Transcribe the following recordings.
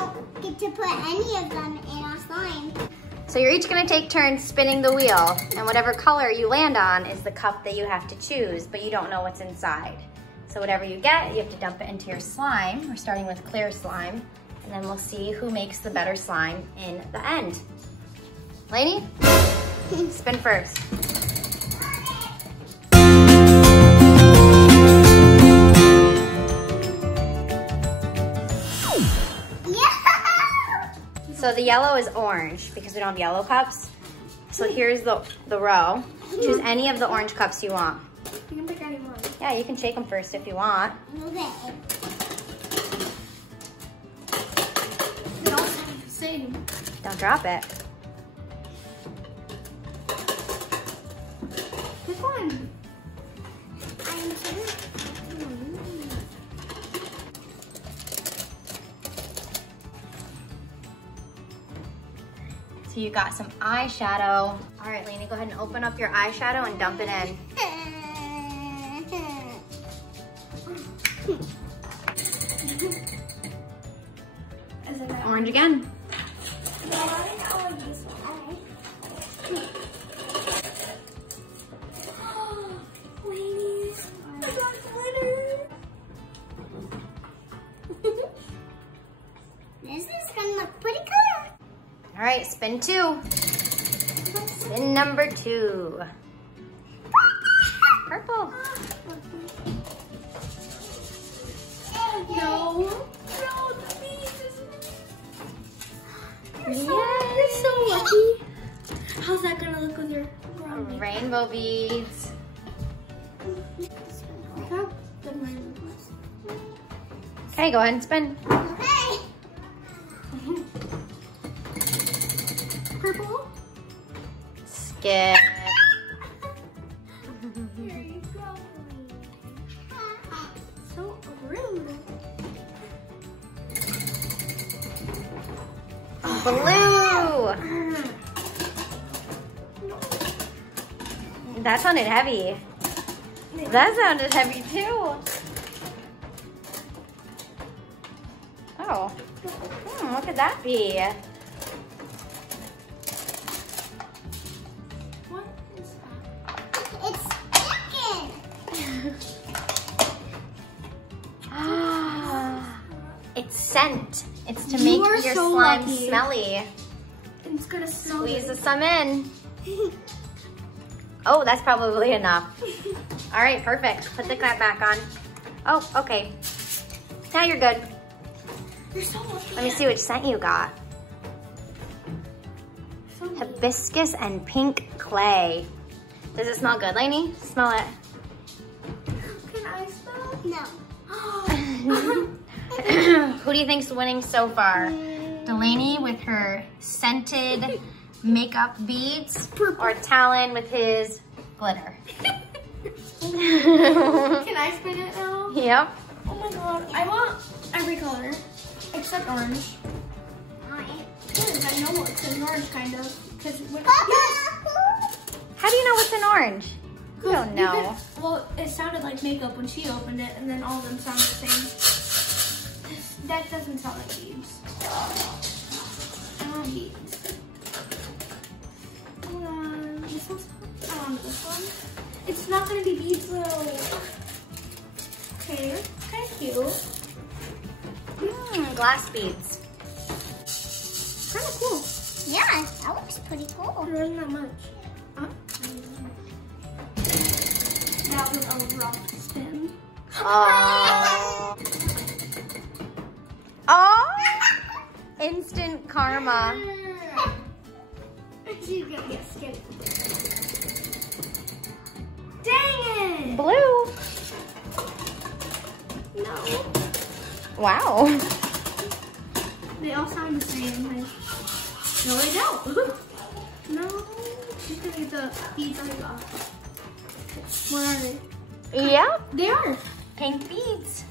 don't get to put any of them in our slime. So you're each gonna take turns spinning the wheel, and whatever color you land on is the cup that you have to choose, but you don't know what's inside. So whatever you get, you have to dump it into your slime. We're starting with clear slime, and then we'll see who makes the better slime in the end. Lainey, spin first. So the yellow is orange because we don't have yellow cups. So here's the row. Choose any of the orange cups you want. You can pick any one. Yeah, you can shake them first if you want. Okay. They all sound the same. Don't drop it. Pick one. So you got some eyeshadow. All right, Lainey, go ahead and open up your eyeshadow and dump it in. Orange again. This is gonna look pretty good. All right, spin two. Spin number two. Purple. No. No, the beads. Yes. So lucky. How's that gonna look with your Rainbow beads. Look how good mine looks. Okay, go ahead and spin. Okay. Purple. Skip. Here you go. So rude. Blue. That sounded heavy. That sounded heavy too. Oh, what could that be? What is that? It's chicken. It's scent. It's to You make are your so slime lucky. smelly. It's gonna smell Squeeze good. some in. Oh, that's probably enough. All right, perfect. Put the cap back on. Oh, okay. Now you're good. You're so lucky. Let me see which scent you got. So good. Hibiscus and pink clay. Does it smell good, Lainey? Smell it. Can I smell? No. Who do you think's winning so far? Delaney with her scented makeup beads, or Talon with his glitter? Can I spin it now? Yep. Oh my god. I want every color except orange. Because I know what's in orange, kind of. Because How do you know what's in orange? You don't know. Well, it sounded like makeup when she opened it, and then all of them sound the same. That doesn't sound like beads. I want beads. Hold on. This one's. I want this one. It's not gonna be beads though. Okay, kind of cute. Glass beads. Kind of cool. Yeah, that looks pretty cool. There isn't that much. That was a rough spin. Oh. Oh. Instant karma. She's gonna get scared. Dang it! Blue. No. Wow. They all sound the same. No, they don't. No. She's gonna get the beads I got. Where are they? Yep. They are. Pink beads.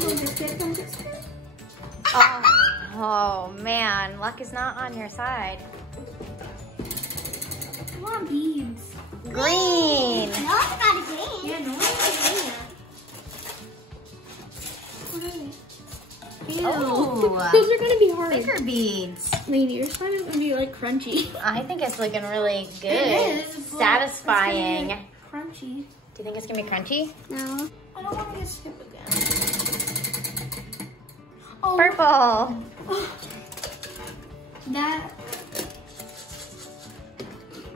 Don't get scared, don't get scared. Oh man, luck is not on your side. Come on, beads. Green. No, it's not a green. Yeah, no one's green yet. What are they? Ew. Oh. Those are gonna be hard. Bigger beads. Lady, your slime is gonna be like crunchy. I think it's looking really good. It is, but Satisfying. it's gonna be crunchy. Do you think it's gonna be crunchy? No. I don't want to get skip again. Oh, Purple. that.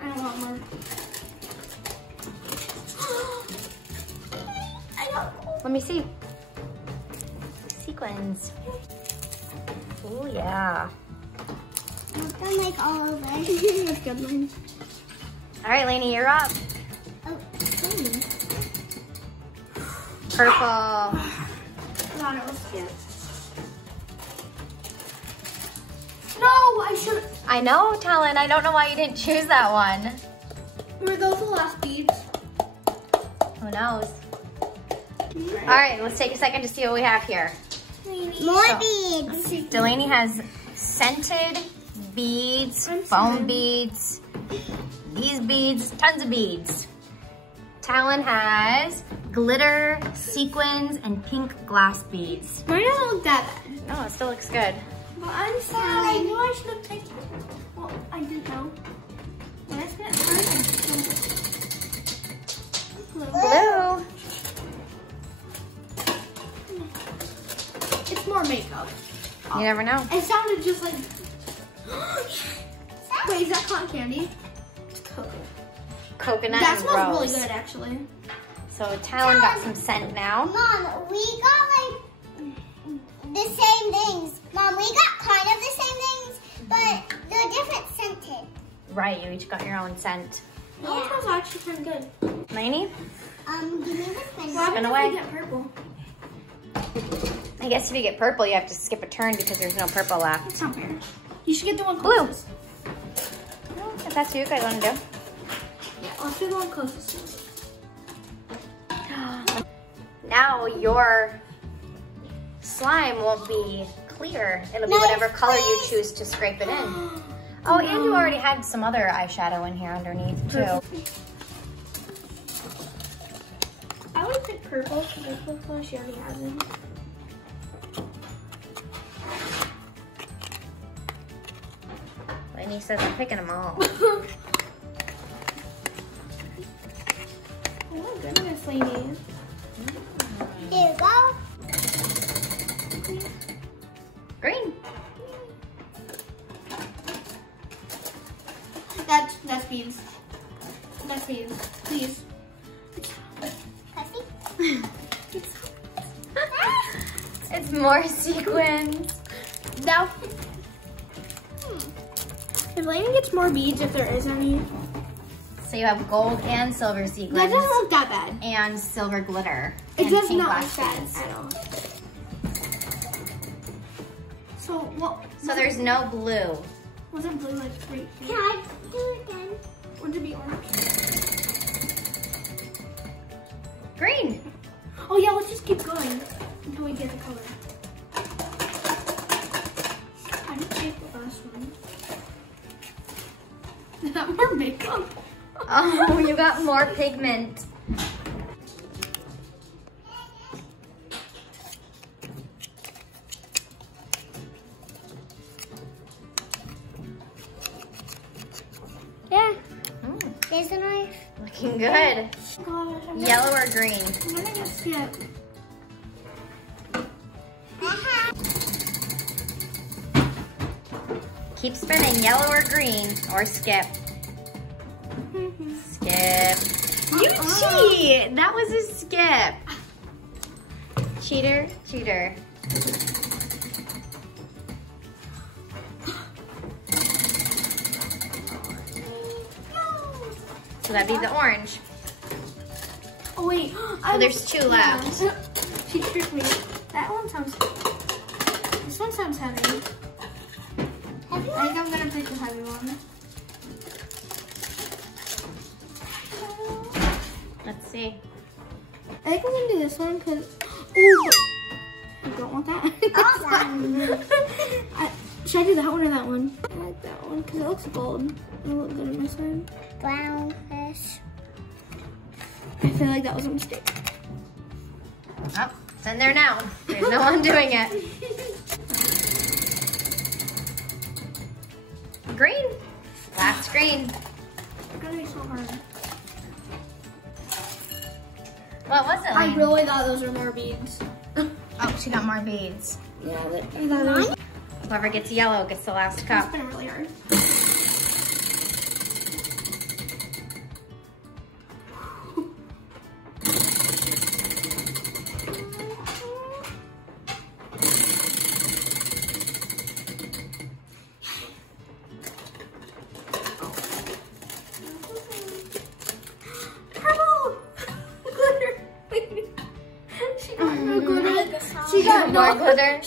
I don't want more. I don't. Let me see. Sequins. Oh yeah. I'm like all over. That's good, Lane. All right, Lainey, you're up. Oh, Purple. God, it was cute. No, I should. I know, Talon. I don't know why you didn't choose that one. Were those the last beads? Who knows? All right, let's take a second to see what we have here. more So- beads. Delaney has scented beads, I'm foam sorry. beads, these beads, tons of beads. Talon has glitter, sequins, and pink glass beads. Mine doesn't look that bad. Oh, it still looks good. But I'm sorry. I knew I should have taken it. Well, I didn't know. When I spent Blue. it's more makeup. You never know. It sounded just like. Wait, is that cotton candy? It's cocoa. Coconut That and smells rose. really good, actually. So Talon got some scent now. Mom, we got like the same things. Mom, we got kind of the same things, but they're different scented. Right, you each got your own scent. That one smells actually kind of good. Lainey, Give me this one. Why would away. we get purple? I guess if you get purple, you have to skip a turn because there's no purple left. That's not fair. You should get the one Blue. closest. Well, if that's what you guys want to do. Yeah, let's do the one closest. Now your slime won't be clear. It'll be Nice, whatever color you please. choose to scrape it in. Oh, and you already had some other eyeshadow in here underneath too. I would pick purple because that's what color she already has in. Lainey says I'm picking them all. Oh my goodness, lady. There you go. Green. That's beans. That's beans. Please. Puffy. It's more sequins. Now, if Lainey gets more beads, if there is any, So you have gold and silver that sequins doesn't look that bad. and silver glitter. It and does pink not glass look bad beads. at all. So what? So there's no blue. Wasn't blue like right Can here? I do it again? Would it be orange? Green. Oh yeah, let's just keep going until we get the color. I didn't take the last one. Is that more makeup? Oh, you got more pigment. Yeah. Mm, There's a knife. looking good. Gosh, I'm Yellow or green? I'm gonna get skip. Keep spinning, yellow or green, or skip. Skip. You cheat! That was a skip. Cheater, cheater. So that'd be the orange. Oh wait, So there's two left. She tricked me. That one sounds. This one sounds heavy. I think I'm gonna pick the heavy one. Let's see. I think I'm gonna do this one because. Ooh, I don't want that. Should I do that one or that one? I like that one because it looks gold. It'll look good on my side. Brownish. I feel like that was a mistake. Oh, it's in there now. There's no undoing it. green. Last green. It's gonna be so hard. What was it, I Lane? really thought those were more beads. Oh, she got more beads. Yeah, I thought it was. Whoever gets yellow gets the last It's cup. been really hard. Purple! Glitter! She got no glitter. She got More glitter?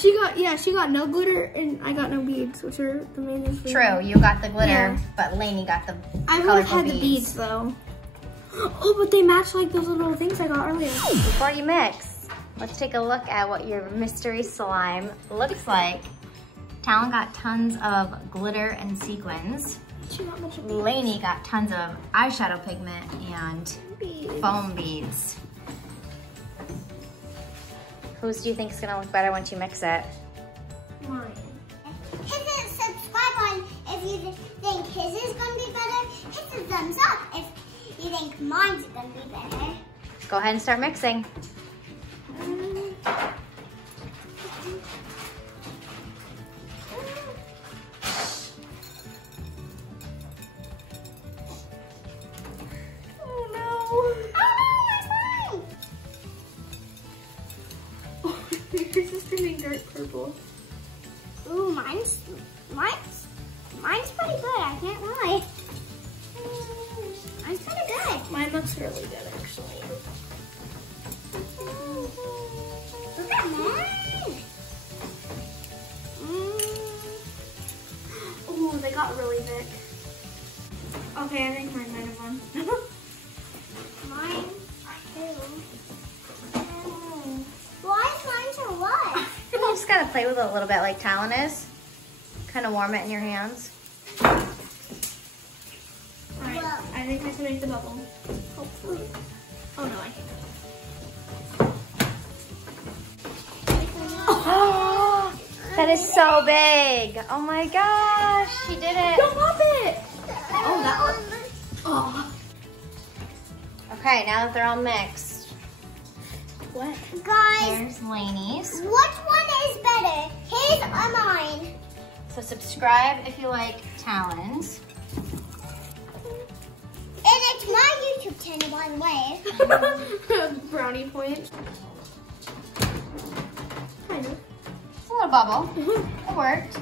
She got no glitter and I got no beads, which are the main thing. True, you got the glitter, Yeah. but Lainey got the I would have colorful had the beads though. Oh, but they match like those little things I got earlier. Before you mix, let's take a look at what your mystery slime looks like. Talon got tons of glitter and sequins. She got much of Lainey got tons of eyeshadow pigment and beads. foam beads. Whose do you think is gonna look better once you mix it? Mine. Hit the subscribe button if you think his is going to be better. Hit the thumbs up if you think mine's going to be better. Go ahead and start mixing. Oh no. Oh, my slime! Yours is turning dark purple. Ooh, mine's pretty good, I can't lie. Mine's pretty good. Mine looks really good actually. Look at mine. Oh, they got really thick. Okay, I think mine might have won. Mine too. Why is mine so what? You just gotta play with it a little bit like Talon is. Kind of warm it in your hands. Alright, Well- I think I can make the bubble. Hopefully. Oh no, I can't. That is so big. Oh my gosh, she did it. Don't pop it! Oh, that one. Oh. Okay, now that they're all mixed, What? Guys, here's Lainey's. which one is better? His or mine? So subscribe if you like Talon's. And it's my YouTube channel, by the way. Brownie point. Kind of. It's a little bubble. It worked.